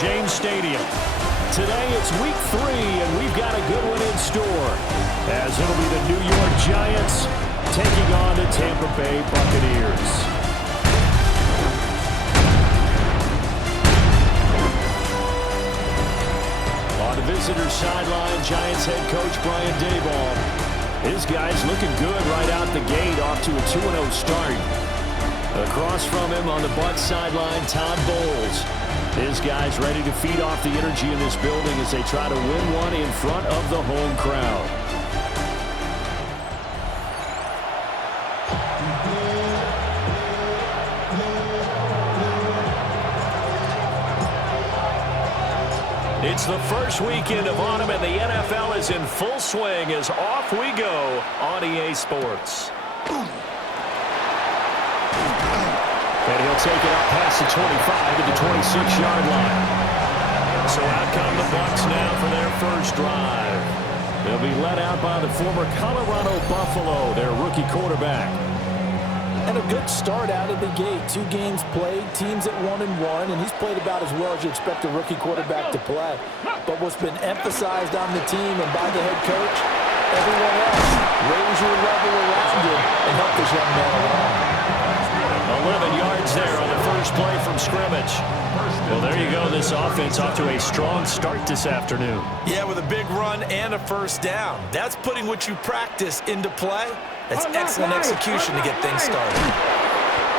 James Stadium. Today it's week 3, and we've got a good one in store, as it'll be the New York Giants taking on the Tampa Bay Buccaneers. On the visitor's sideline, Giants head coach Brian Daboll. His guys looking good right out the gate, off to a 2-0 start. Across from him on the Bucs sideline, Todd Bowles. His guys ready to feed off the energy in this building as they try to win one in front of the home crowd. It's the first weekend of autumn, and the NFL is in full swing as off we go on EA Sports. And he'll take it up past the 25 to the 26-yard line. So out come the Bucs now for their first drive. They'll be led out by the former Colorado Buffalo, their rookie quarterback. And a good start out of the gate. 2 games played, teams at 1-1, and he's played about as well as you expect a rookie quarterback to play. But what's been emphasized on the team and by the head coach, everyone else, raise your level around him and help this young man along. 11 yards there on the first play from scrimmage. Well, there you go. This offense off to a strong start this afternoon. Yeah, with a big run and a first down. That's putting what you practice into play. That's excellent execution to get things started.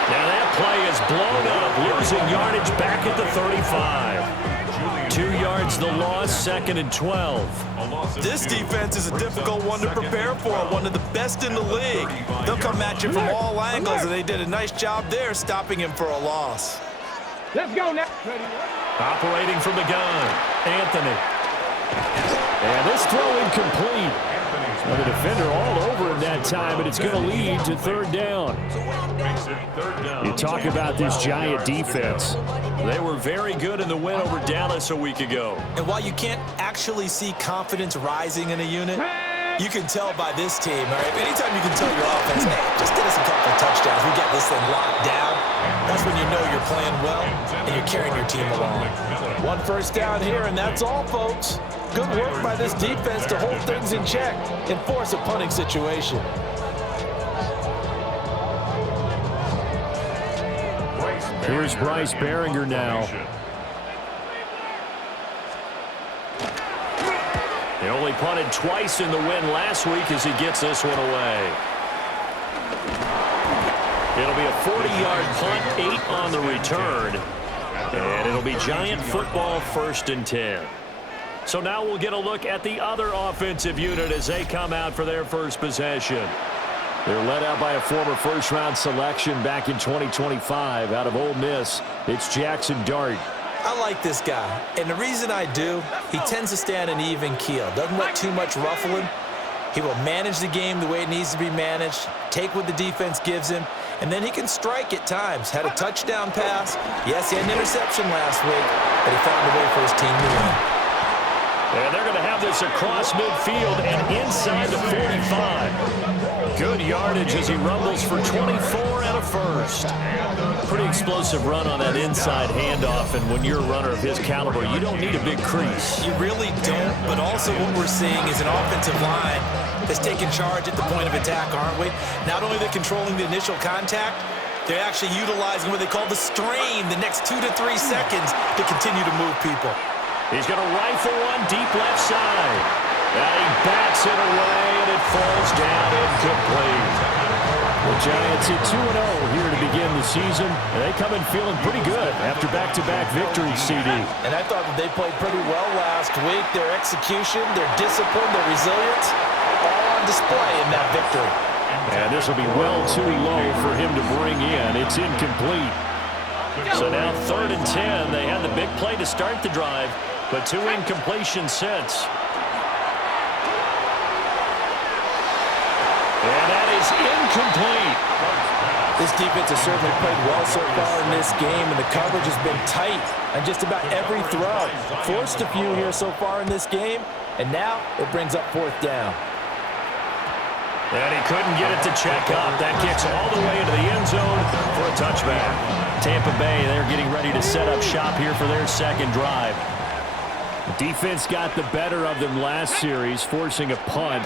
Now that play is blown up, losing yardage back at the 35. 2 yards the loss, 2nd and 12. This defense is a difficult one to prepare for, one of the best in the league. They'll come at you from all angles, and they did a nice job there stopping him for a loss. Let's go now. Operating from the gun, Anthony. And this throw incomplete. Well, the defender all over him that time, but it's going to lead to 3rd down. You talk about this Giant defense. They were very good in the win over Dallas a week ago. And while you can't actually see confidence rising in a unit, you can tell by this team, all right? Anytime you can tell your offense, hey, just get us a couple of touchdowns, we got this thing locked down, that's when you know you're playing well and you're carrying your team along. 1 first down here, and that's all, folks. Good work by this defense to hold things in check and force a punting situation. Here's Bryce Baringer now. He only punted twice in the win last week as he gets this one away. It'll be a 40-yard punt, 8 on the return. And it'll be Giant football, 1st and 10. So now we'll get a look at the other offensive unit as they come out for their first possession. They're led out by a former first-round selection back in 2025 out of Ole Miss. It's Jackson Dart. I like this guy, and the reason I do, he tends to stay on an even keel. Doesn't let too much ruffle him. He will manage the game the way it needs to be managed, take what the defense gives him, and then he can strike at times. Had a touchdown pass. Yes, he had an interception last week, but he found a way for his team to win. And they're going to have this across midfield and inside the 45. Good yardage as he rumbles for 24 and a first. Pretty explosive run on that inside handoff, and when you're a runner of his caliber, you don't need a big crease. You really don't, but also what we're seeing is an offensive line that's taking charge at the point of attack, aren't we? Not only are they controlling the initial contact, they're actually utilizing what they call the strain the next 2 to 3 seconds to continue to move people. He's going to rifle one deep left side. And he bats it away, and it falls down incomplete. The Giants hit 2-0 here to begin the season, and they come in feeling pretty good after back-to-back victories, CD. And I thought that they played pretty well last week. Their execution, their discipline, their resilience, all on display in that victory. And this will be well too low for him to bring in. It's incomplete. So now 3rd and 10. They had the big play to start the drive, but 2 incompletions since. And that is incomplete. This defense has certainly played well so far in this game, and the coverage has been tight on just about every throw. Forced a few here so far in this game, and now it brings up 4th down. And he couldn't get it to check up. That kicks all the way into the end zone for a touchback. Tampa Bay, they're getting ready to set up shop here for their second drive. The defense got the better of them last series, forcing a punt.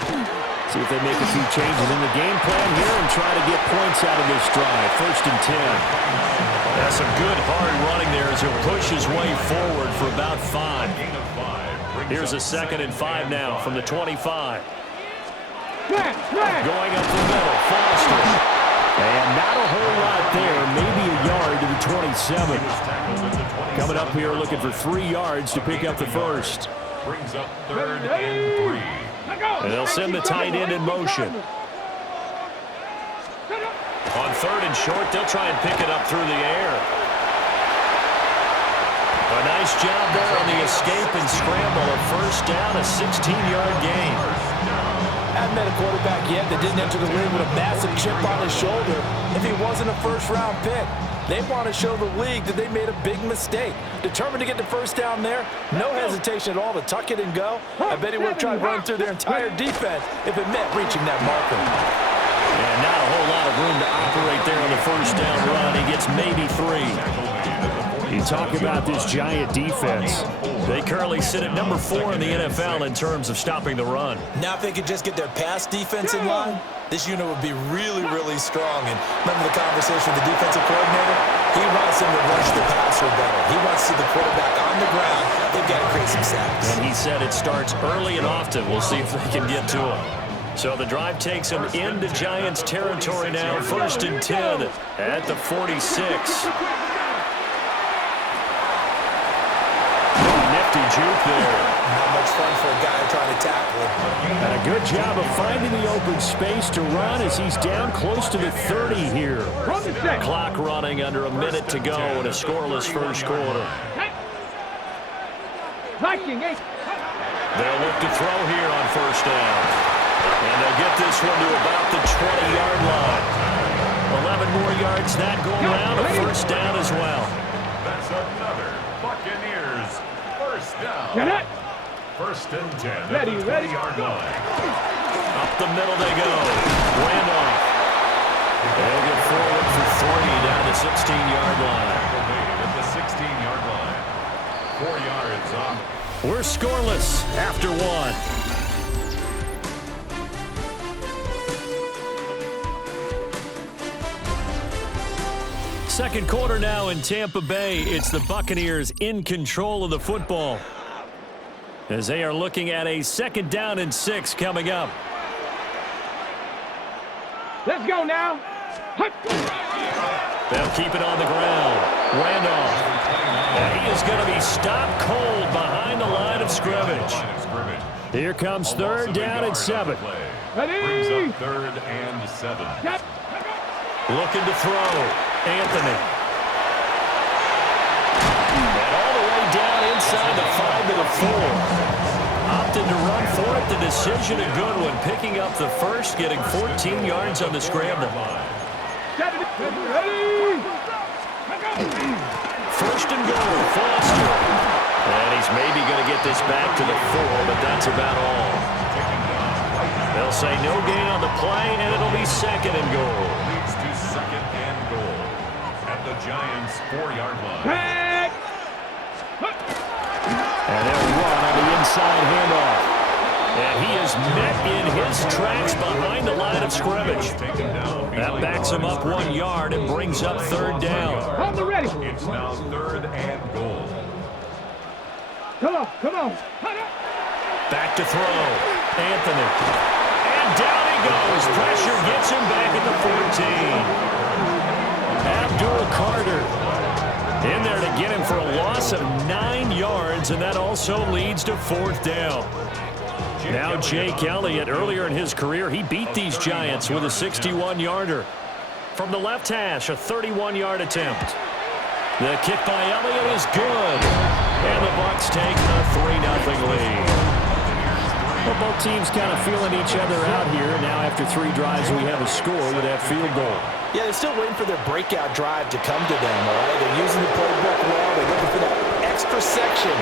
See if they make a few changes in the game plan here and try to get points out of this drive. 1st and 10. That's some good hard running there as he'll push his way forward for about 5. Here's a 2nd and 5 now from the 25. Going up the middle, Foster. And not a whole lot there, maybe a yard to the 27. Coming up here looking for 3 yards to pick up the first. Brings up 3rd and 3. And they'll send the tight end in motion. On 3rd and short, they'll try and pick it up through the air. A nice job there on the escape and scramble. A 1st down, a 16-yard gain. Haven't met a quarterback yet that didn't enter the league with a massive chip on his shoulder if he wasn't a first-round pick. They want to show the league that they made a big mistake. Determined to get the 1st down there, no hesitation at all to tuck it and go. I bet he would have tried to run through their entire defense if it meant reaching that marker. And not a whole lot of room to operate there on the 1st down run. He gets maybe 3. You talk about this Giant defense. They currently sit at number 4 in the NFL in terms of stopping the run. Now if they could just get their pass defense in line, this unit would be really, really strong. And remember the conversation with the defensive coordinator? He wants them to rush the passer better. He wants to see the quarterback on the ground. They've got to create some sacks. And he said it starts early and often. We'll see if they can get to him. So the drive takes him into Giants territory now. 1st and 10 at the 46. Nifty juke there. Not much fun for a guy trying to tackle him. And a good job of finding the open space to run as he's down close to the 30 here. Clock running under a minute to go in a scoreless 1st quarter. They'll look to throw here on 1st down. And they'll get this one to about the 20-yard line. 11 more yards that go around, a 1st down as well. That's another Buccaneers 1st down. 1st and 10 at the 20-yard line. Up the middle they go. Randolph. They'll get forward for 3 down the 16-yard line. At the 16-yard line. 4 yards on. We're scoreless after 1. Second quarter now in Tampa Bay. It's the Buccaneers in control of the football as they are looking at a 2nd down and 6 coming up. Let's go now. They'll keep it on the ground. Randolph. And he is going to be stopped cold behind the line of scrimmage. Here comes 3rd down and 7. Brings up 3rd and 7. Looking to throw. Anthony. And all the way down inside the 5 to the 4. Opted to run for it. The decision a good one. Picking up the 1st, getting 14 yards on the scramble. 1st and goal, Foster. And he's maybe going to get this back to the 4, but that's about all. They'll say no gain on the play, and it'll be 2nd and goal. Leads to 2nd and goal at the Giants 4-yard line. And they'll run on the inside handoff. And he is met in his tracks behind the line of scrimmage. That backs him up 1 yard and brings up 3rd down. It's now 3rd and goal. Come on. Back to throw. Anthony. And down he goes. Pressure gets him back at the 14. Abdul Carter in there to get him for a loss of 9 yards, and that also leads to 4th down. Now Jake Elliott, earlier in his career, he beat these Giants with a 61-yarder. From the left hash, a 31-yard attempt. The kick by Elliott is good. And the Bucs take a 3-0 lead. Well, both teams kind of feeling each other out here. Now after 3 drives, we have a score with that field goal. Yeah, they're still waiting for their breakout drive to come to them, all right? They're using the playbook well. They're looking for that extra section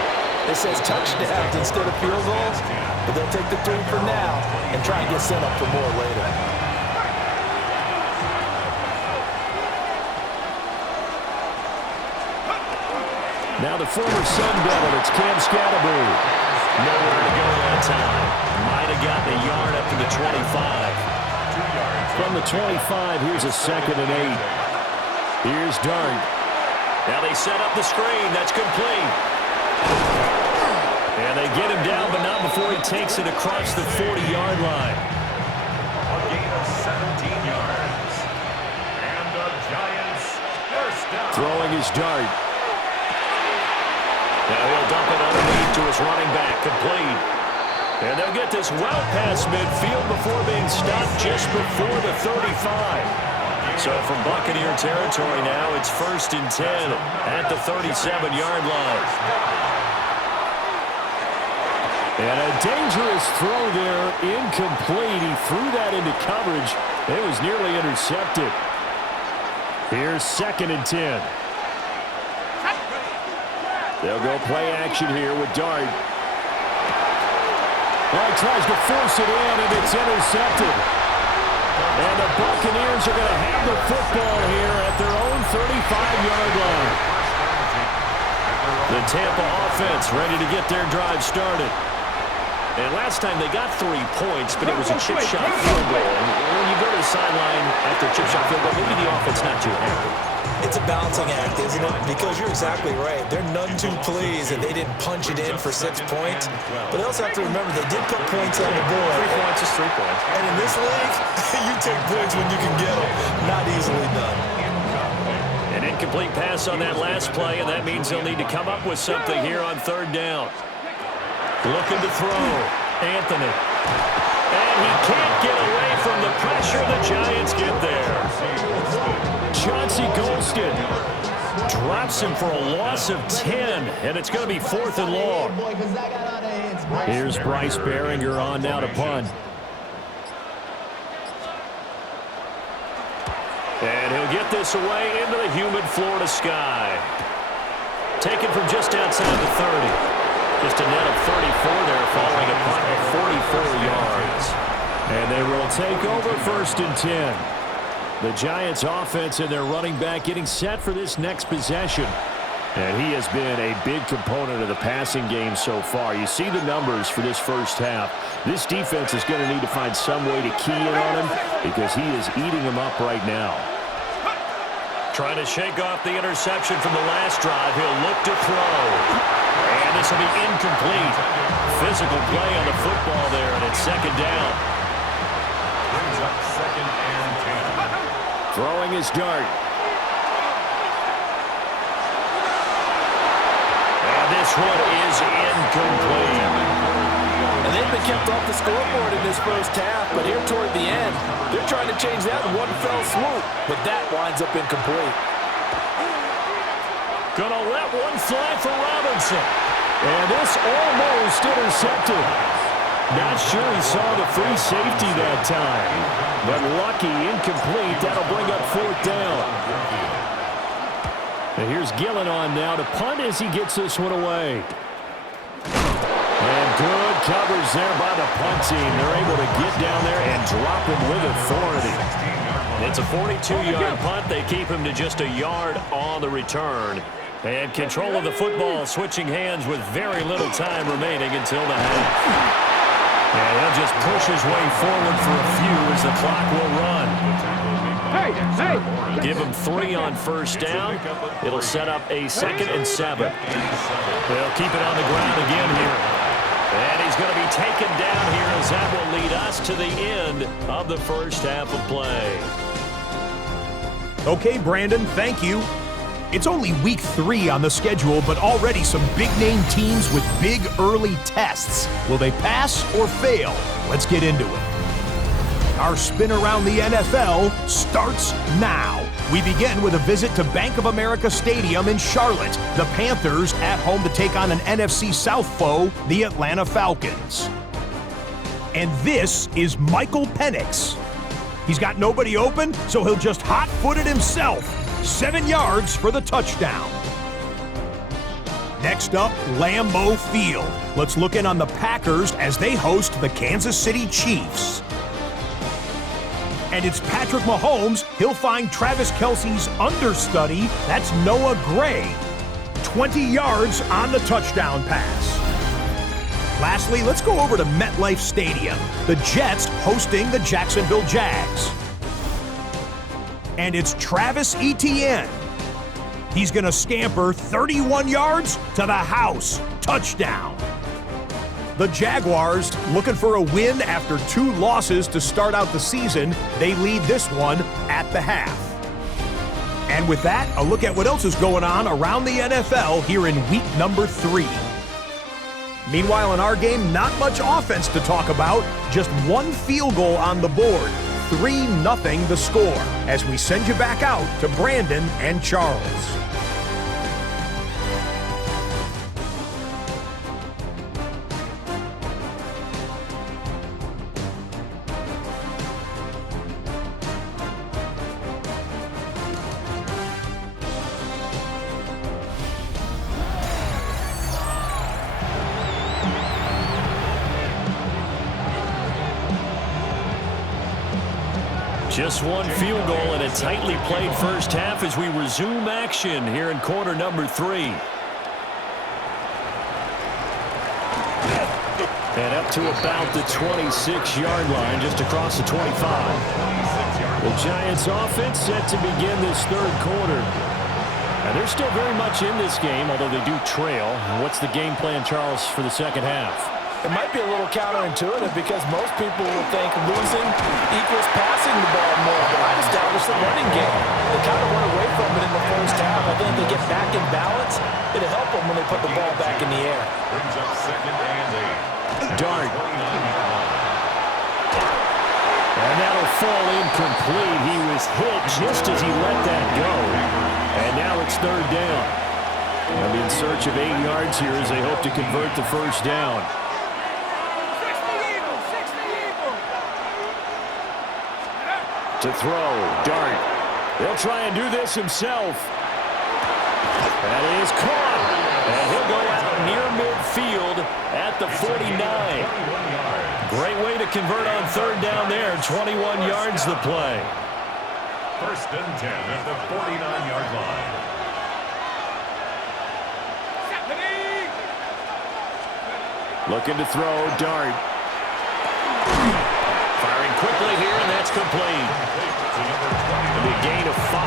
that says touchdowns instead of field goals. But they'll take the 3 for now and try and get set up for more later. Now the former Sun Devil, it's Cam Scatterbury. Nowhere to go that time. Might have gotten a yard up to the 25. From the 25, here's a 2nd and 8. Here's Dart. Now they set up the screen. That's complete. And they get him down, but not before he takes it across the 40-yard line. A gain of 17 yards. And the Giants first down. Throwing his Dart. Now he'll dump it underneath to his running back, complete. And they'll get this well past midfield before being stopped just before the 35. So from Buccaneer territory now, it's 1st and 10 at the 37-yard line. And a dangerous throw there, incomplete. He threw that into coverage. It was nearly intercepted. Here's 2nd and 10. They'll go play action here with Dart. Well, he tries to force it in, and it's intercepted. And the Buccaneers are going to have the football here at their own 35-yard line. The Tampa offense ready to get their drive started. And last time they got 3 points, but it was a chip shot field goal. And when you go to the sideline after a chip shot field goal, maybe the offense not too happy. It's a balancing act, isn't it? Because you're exactly right. They're none too pleased that they didn't punch it in for 6 points. But they also have to remember they did put points on the board. 3 points is 3 points. And in this league, you take points when you can get them. Not easily done. An incomplete pass on that last play, and that means they'll need to come up with something here on 3rd down. Looking to throw. Anthony. And he can't get away from the pressure. The Giants get there. Chauncey Golston drops him for a loss of 10, and it's going to be 4th and long. Here's Bryce Baringer on now to punt. And he'll get this away into the humid Florida sky. Taken from just outside the 30. Just a net of 34 there, following a punt of 44 yards. And they will take over 1st and 10. The Giants offense and their running back getting set for this next possession. And he has been a big component of the passing game so far. You see the numbers for this first half. This defense is going to need to find some way to key in on him because he is eating them up right now. Trying to shake off the interception from the last drive. He'll look to throw. And this will be incomplete. Physical play on the football there, and it's 2nd down. Brings up 2nd and 10. Throwing his Dart. And this one is incomplete. And they've been kept off the scoreboard in this first half, but here toward the end, they're trying to change that in one fell swoop, but that winds up incomplete. Gonna let one fly for Robinson. And this almost intercepted. Not sure he saw the free safety that time. But lucky, incomplete. That'll bring up 4th down. And here's Gillen on now to punt as he gets this one away. And good coverage there by the punt team. They're able to get down there and drop him with authority. It's a 42-yard punt. They keep him to just a yard on the return. And control of the football switching hands with very little time remaining until the half. And he'll just push his way forward for a few as the clock will run. Give him 3 on 1st down. It'll set up a 2nd and 7. They'll keep it on the ground again here. And he's going to be taken down here as that will lead us to the end of the first half of play. Okay, Brandon, thank you. It's only week 3 on the schedule, but already some big-name teams with big early tests. Will they pass or fail? Let's get into it. Our spin around the NFL starts now. We begin with a visit to Bank of America Stadium in Charlotte. The Panthers at home to take on an NFC South foe, the Atlanta Falcons. And this is Michael Penix. He's got nobody open, so he'll just hot-foot it himself. 7 yards for the touchdown. Next up, Lambeau Field. Let's look in on the Packers as they host the Kansas City Chiefs. And it's Patrick Mahomes. He'll find Travis Kelce's understudy. That's Noah Gray. 20 yards on the touchdown pass. Lastly, let's go over to MetLife Stadium. The Jets hosting the Jacksonville Jags. And it's Travis Etienne. He's going to scamper 31 yards to the house. Touchdown. The Jaguars looking for a win after 2 losses to start out the season. They lead this one at the half. And with that, a look at what else is going on around the NFL here in week number 3. Meanwhile, in our game, not much offense to talk about. Just 1 field goal on the board. 3-0 the score. As we send you back out to Brandon and Charles. Just 1 field goal and a tightly played first half as we resume action here in quarter number 3. And up to about the 26-yard line, just across the 25. The Giants offense set to begin this third quarter. And they're still very much in this game, although they do trail. What's the game plan, Charles, for the second half? It might be a little counterintuitive because most people will think losing equals passing the ball more, but I'd establish the running game. They kind of went away from it in the first half. I think they get back in balance. It'll help them when they put the ball back in the air. Brings up 2nd and 8. Dart. And that'll fall incomplete. He was hit just as he let that go. And now it's 3rd down. They'll be in search of 8 yards here as they hope to convert the first down. To throw, Dart. He'll try and do this himself. That is caught. And he'll go out near midfield at the 49. Great way to convert on 3rd down there. 21 yards the play. 1st and 10 at the 49-yard line. Looking to throw, Dart. Firing quickly here, and that's complete. The gain of 5,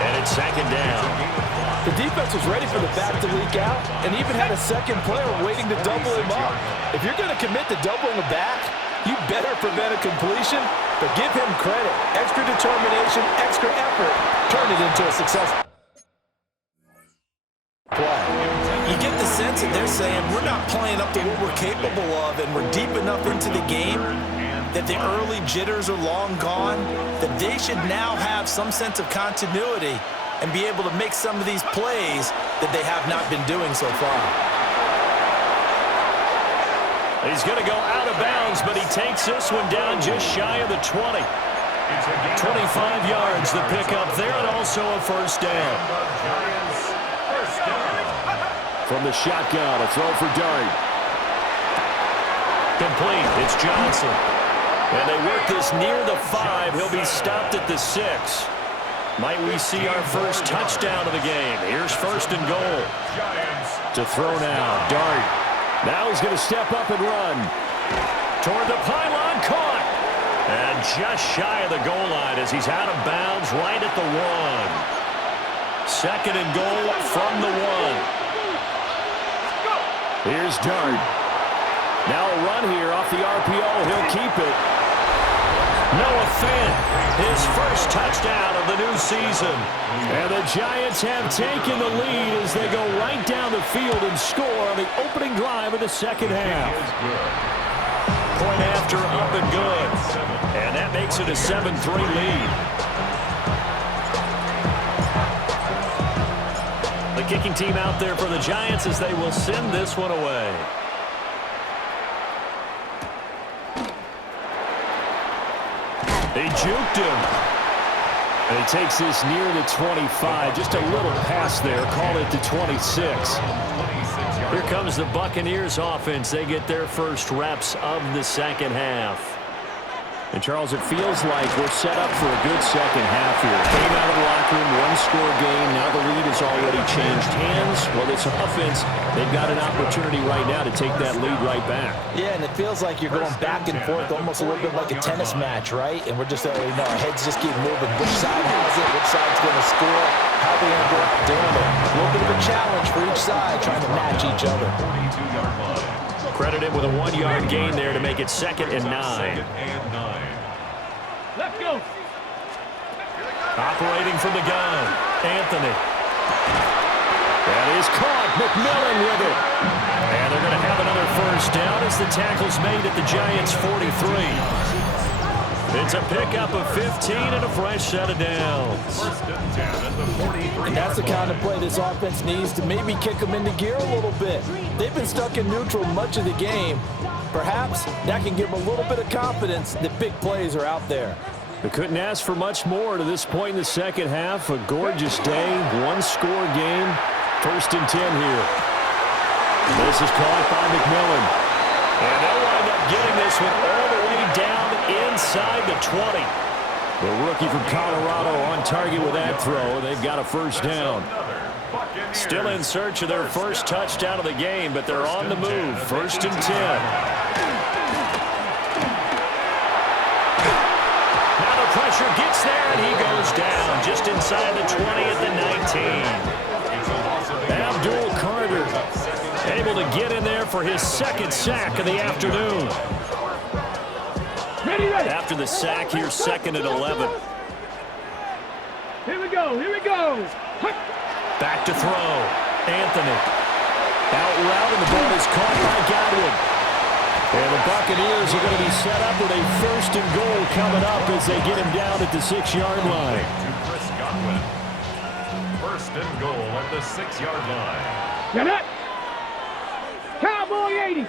and it's 2nd down. The defense was ready for the back to leak out and even had a second player waiting to double him up. If you're going to commit to doubling a back, you better prevent a completion, but give him credit. Extra determination, extra effort, turn it into a successful play. You get the sense that they're saying we're not playing up to what we're capable of, and we're deep enough into the game that the early jitters are long gone, that they should now have some sense of continuity and be able to make some of these plays that they have not been doing so far. He's going to go out of bounds, but he takes this one down just shy of the 20. 25 yards the pickup there, and also a first down. From the shotgun, a throw for Dart. Complete. It's Johnson. And they work this near the 5. He'll be stopped at the 6. Might we see our first touchdown of the game? Here's 1st and goal. To throw now, Dart. Now he's going to step up and run. Toward the pylon, caught. And just shy of the goal line as he's out of bounds right at the 1. 2nd and goal from the 1. Here's Dart. Now a run here off the RPO. He'll keep it. Noah Fant, his first touchdown of the new season. And the Giants have taken the lead as they go right down the field and score on the opening drive of the second half. Point after up and good. And that makes it a 7-3 lead. The kicking team out there for the Giants as they will send this one away. They juked him. And he takes this near the 25. Just a little pass there. Call it the 26. Here comes the Buccaneers offense. They get their first reps of the second half. And, Charles, it feels like we're set up for a good second half here. Came out of the locker room, one-score game. Now the lead has already changed hands. Well, this offense, they've got an opportunity right now to take that lead right back. Yeah, and it feels like you're going back and forth, almost a little bit like a tennis match, right? And we're just, our heads just keep moving. Which side has it? Which side's going to score? How are they going to go doing it? A little bit of a challenge for each side, trying to match each other. 42-yard line. Credit him with a 1-yard gain there to make it 2nd and 9. Let's go. Operating from the gun, Anthony. That is caught. McMillan with it. And they're going to have another first down as the tackle's made at the Giants' 43. It's a pickup of 15 and a fresh set of downs. First and 10 at the 43. And that's the kind of play this offense needs to maybe kick them into gear a little bit. They've been stuck in neutral much of the game. Perhaps that can give them a little bit of confidence that big plays are out there. They couldn't ask for much more to this point in the second half. A gorgeous day, one-score game. 1st and 10 here. This is caught by McMillan. And they'll wind up getting this one all the way down inside the 20. The rookie from Colorado on target with that throw. They've got a first down. Still in search of their first touchdown of the game, but they're on the move. 1st and 10. Now the pressure gets there, and he goes down just inside the 20 at the 19. Abdul Carter able to get in there for his 2nd sack of the afternoon. Ready. After the sack, here's 2nd and 11. Here we go. Back to throw. Anthony. Out route, and the ball is caught by Godwin. And the Buccaneers are going to be set up with a 1st and goal coming up as they get him down at the 6-yard line. To Chris Godwin. 1st and goal at the 6-yard line. Get it. Cowboy 80.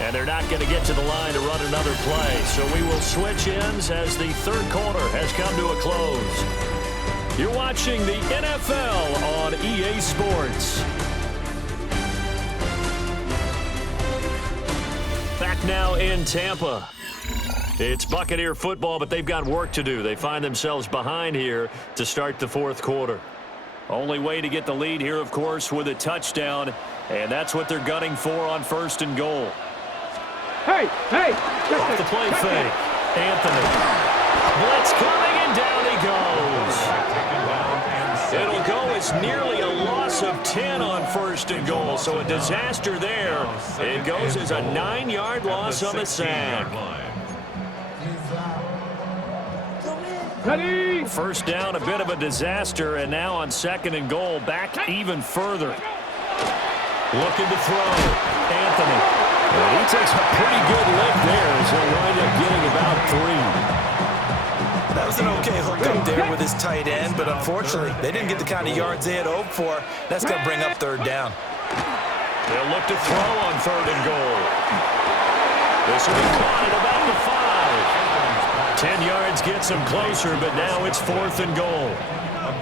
And they're not going to get to the line to run another play. So we will switch ends as the 3rd quarter has come to a close. You're watching the NFL on EA Sports. Back now in Tampa. It's Buccaneer football, but they've got work to do. They find themselves behind here to start the 4th quarter. Only way to get the lead here, of course, with a touchdown, and that's what they're gunning for on 1st and goal. Hey. Off the play fake. Anthony. Blitz coming, and down he goes. It'll go as nearly a loss of 10 on 1st and goal, so a disaster there. It goes as a 9-yard loss on the sack. Ready. First down, a bit of a disaster, and now on 2nd and goal, back even further. Looking to throw. Anthony. And he takes a pretty good lift there as he'll wind up getting about 3. That was an okay hook up there with his tight end, but unfortunately, they didn't get the kind of yards they had hoped for. That's going to bring up 3rd down. They'll look to throw on 3rd and goal. This will be caught at about the 5. 10 yards gets them closer, but now it's 4th and goal.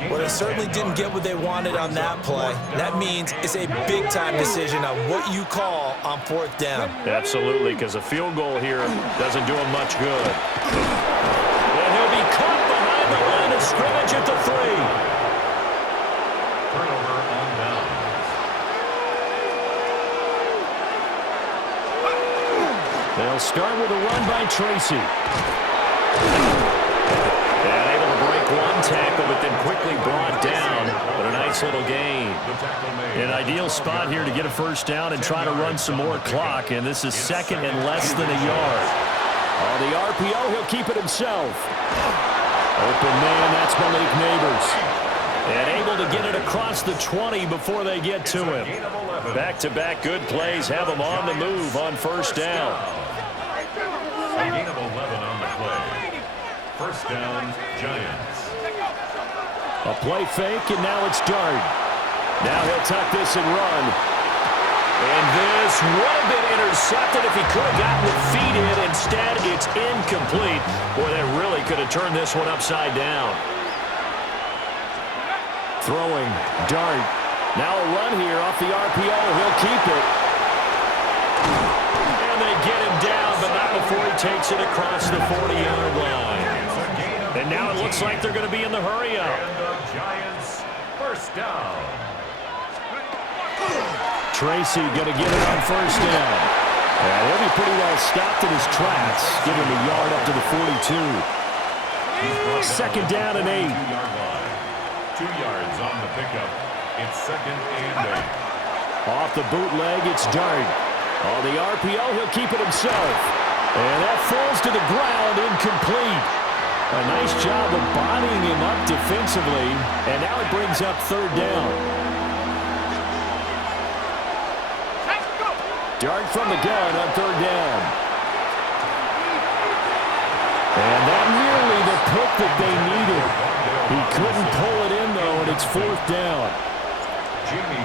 Well, they certainly didn't get what they wanted on that play. That means it's a big-time decision on what you call on 4th down. Absolutely, because a field goal here doesn't do him much good. And he'll be caught behind the line of scrimmage at the 3. Turnover on downs. They'll start with a run by Tracy. And able to break one tackle, but then quickly brought down. But a nice little gain. An ideal spot here to get a first down and try to run some more clock. And this is 2nd and less than a yard. On the RPO, he'll keep it himself. Open man, that's Malik Neighbors. And able to get it across the 20 before they get to him. Back-to-back good plays have him on the move on 1st down. A gain of 11 on the play. 1st down, Giants. A play fake, and now it's Dart. Now he'll tuck this and run. And this would have been intercepted if he could have gotten the feet in. Instead, it's incomplete. Boy, that really could have turned this one upside down. Throwing, Dart. Now a run here off the RPO. He'll keep it. And they get him down, but not before before he takes it across the 40-yard line. And now it looks like they're going to be in the hurry-up. And the Giants, first down. Tracy going to get it on first down. Yeah, he'll be pretty well stopped in his tracks. Give him a yard up to the 42. Second down and 8. 2 yards on the pickup. It's second and 8. Off the bootleg, it's Dart. On the RPO, he'll keep it himself. And that falls to the ground, incomplete. A nice job of bodying him up defensively. And now it brings up third down. Dart from the gun on third down. And that nearly the pick that they needed. He couldn't pull it in, though, and it's fourth down.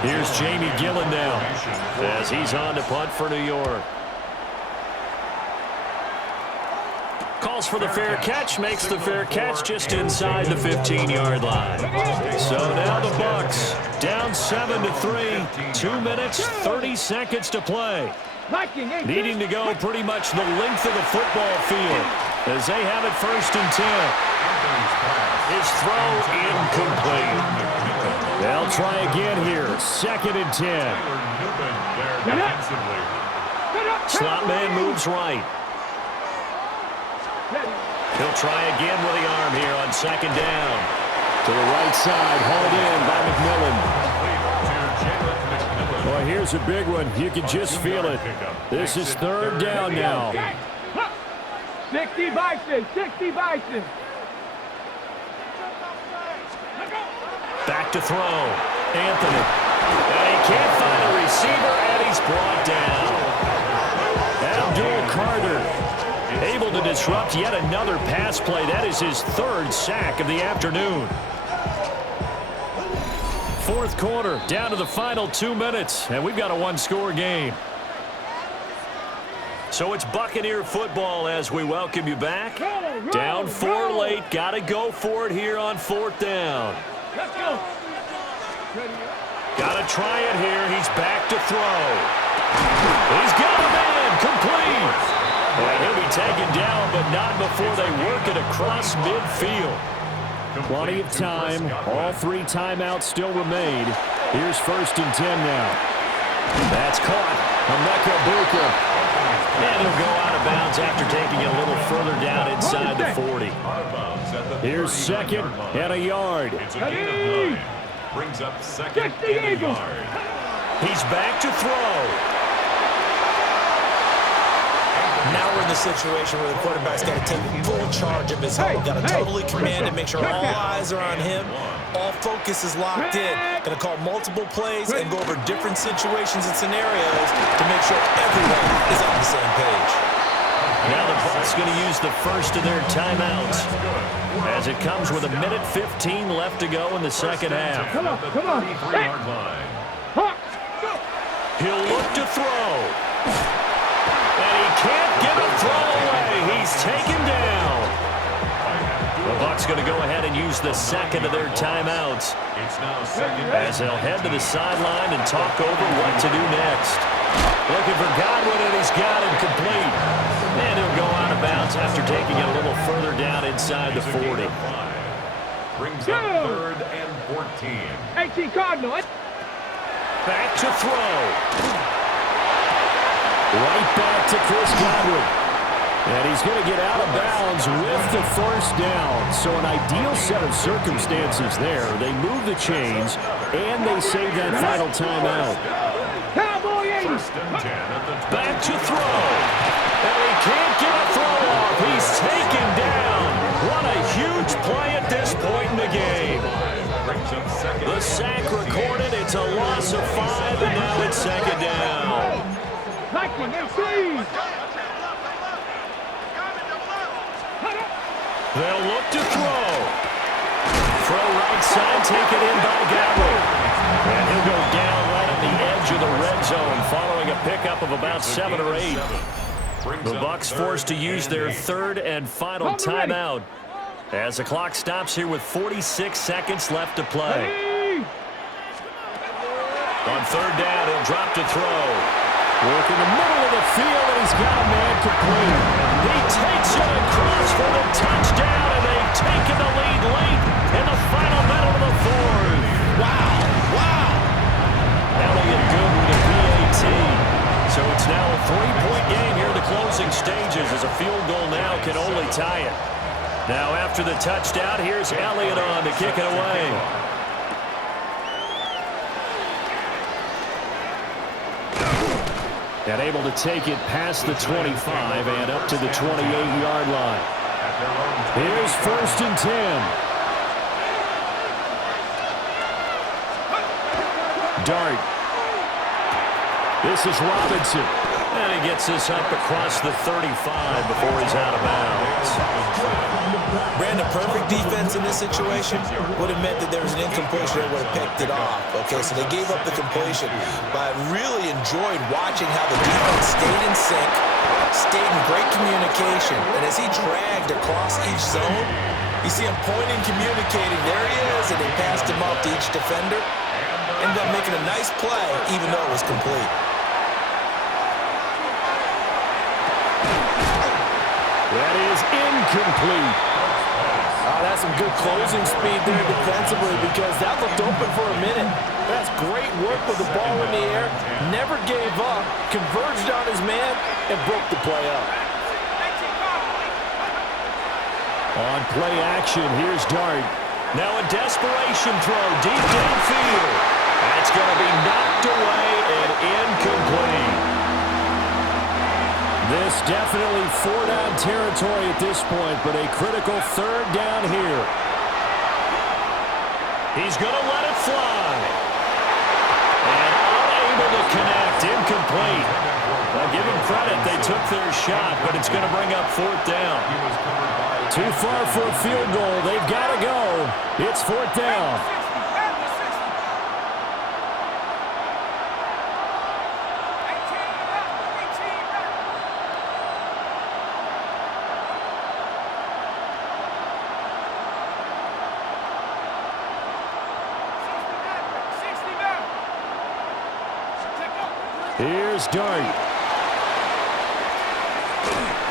Here's Jamie Gillen now as he's on to punt for New York. Calls for the fair catch, makes the fair catch just inside the 15-yard line. So now the Bucs down 7-3, 2 minutes, 30 seconds to play. Needing to go pretty much the length of the football field as they have it first and 10. His throw incomplete. They'll try again here, second and 10. Slot man moves right. He'll try again with the arm here on second down. To the right side, hauled in by McMillan. Boy, here's a big one. You can just feel it. This is third down now. 60 Bison, 60 Bison. Back to throw. Anthony. And he can't find a receiver, and he's brought down. Abdul Carter able to disrupt yet another pass play. That is his third sack of the afternoon. Fourth quarter, down to the final 2 minutes, and we've got a one-score game. So it's Buccaneer football as we welcome you back. Down 4 late, got to go for it here on fourth down. Let's go. Got to try it here. He's back to throw. He's got a man complete. And he'll be taken down, but not before they work it across midfield. Plenty of time. All 3 timeouts still remain. Here's first and 10 now. That's caught. Emeka Egbuka. And he'll go out of bounds after taking it a little further down inside the 40. Here's second and a yard. It's a gain of 9. Brings up second and a yard. He's back to throw. Now we're in the situation where the quarterback's got to take full charge of his home. Got to totally command and make sure all eyes are on him. All focus is locked in. Going to call multiple plays and go over different situations and scenarios to make sure everyone is on the same page. Now the Bucs going to use the first of their timeouts as it comes with 1:15 left to go in the second half. Come on, come on. Hey. He'll look to throw. And he can't get a throw away. He's taken down. The Bucs going to go ahead and use the second of their timeouts as they'll head to the sideline and talk over what to do next. Looking for Godwin, and he's got him complete. And he'll go out of bounds after taking it a little further down inside the 40. Brings up third and 14. 18 Cardinal. Back to throw. Right back to Chris Godwin. And he's going to get out of bounds with the first down. So an ideal set of circumstances there. They move the chains, and they save that final timeout. Cowboy 80. Back to throw. And he can't get a throw off. He's taken down. What a huge play at this point in the game. The sack recorded. It's a loss of 5, and now it's second down. Blackman, please. They'll look to throw. Throw right side, taken in by Godwin. And he'll go down right on the edge of the red zone following a pickup of about 7 or 8. The Bucs forced to use their third and final timeout as the clock stops here with 46 seconds left to play. On third down, he'll drop to throw. Work in the middle of the field, and he's got a man complete. He takes it across for the touchdown, and they've taken the lead late in the final minute of the fourth. Wow. Elliott good with a PAT. So it's now a 3-point game here in the closing stages, as a field goal now can only tie it. Now after the touchdown, here's Elliott on to kick it away. And able to take it past the 25 and up to the 28-yard line. Here's 1st and 10. Dart. This is Robinson. And he gets this up across the 35 before he's out of bounds. Brandon, perfect defense in this situation would have meant that there was an incompletion that would have picked it off. Okay, so they gave up the completion, but I really enjoyed watching how the defense stayed in sync, stayed in great communication, and as he dragged across each zone, you see him pointing, communicating, there he is, and they passed him off to each defender. Ended up making a nice play, even though it was complete. That is incomplete. That's some good closing speed there defensively, because that looked open for a minute. That's great work with the ball in the air. Never gave up, converged on his man, and broke the play up. On play action, here's Dart. Now a desperation throw deep downfield. That's going to be knocked away and incomplete. This definitely 4-down territory at this point, but a critical 3rd down here. He's going to let it fly. And unable to connect, incomplete. Well, give him credit, they took their shot, but it's going to bring up 4th down. Too far for a field goal. They've got to go. It's 4th down. Here's Dart.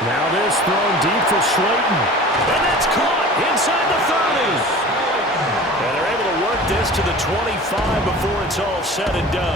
Now this thrown deep for Slayton. And that's caught inside the 30. And they're able to work this to the 25 before it's all said and done.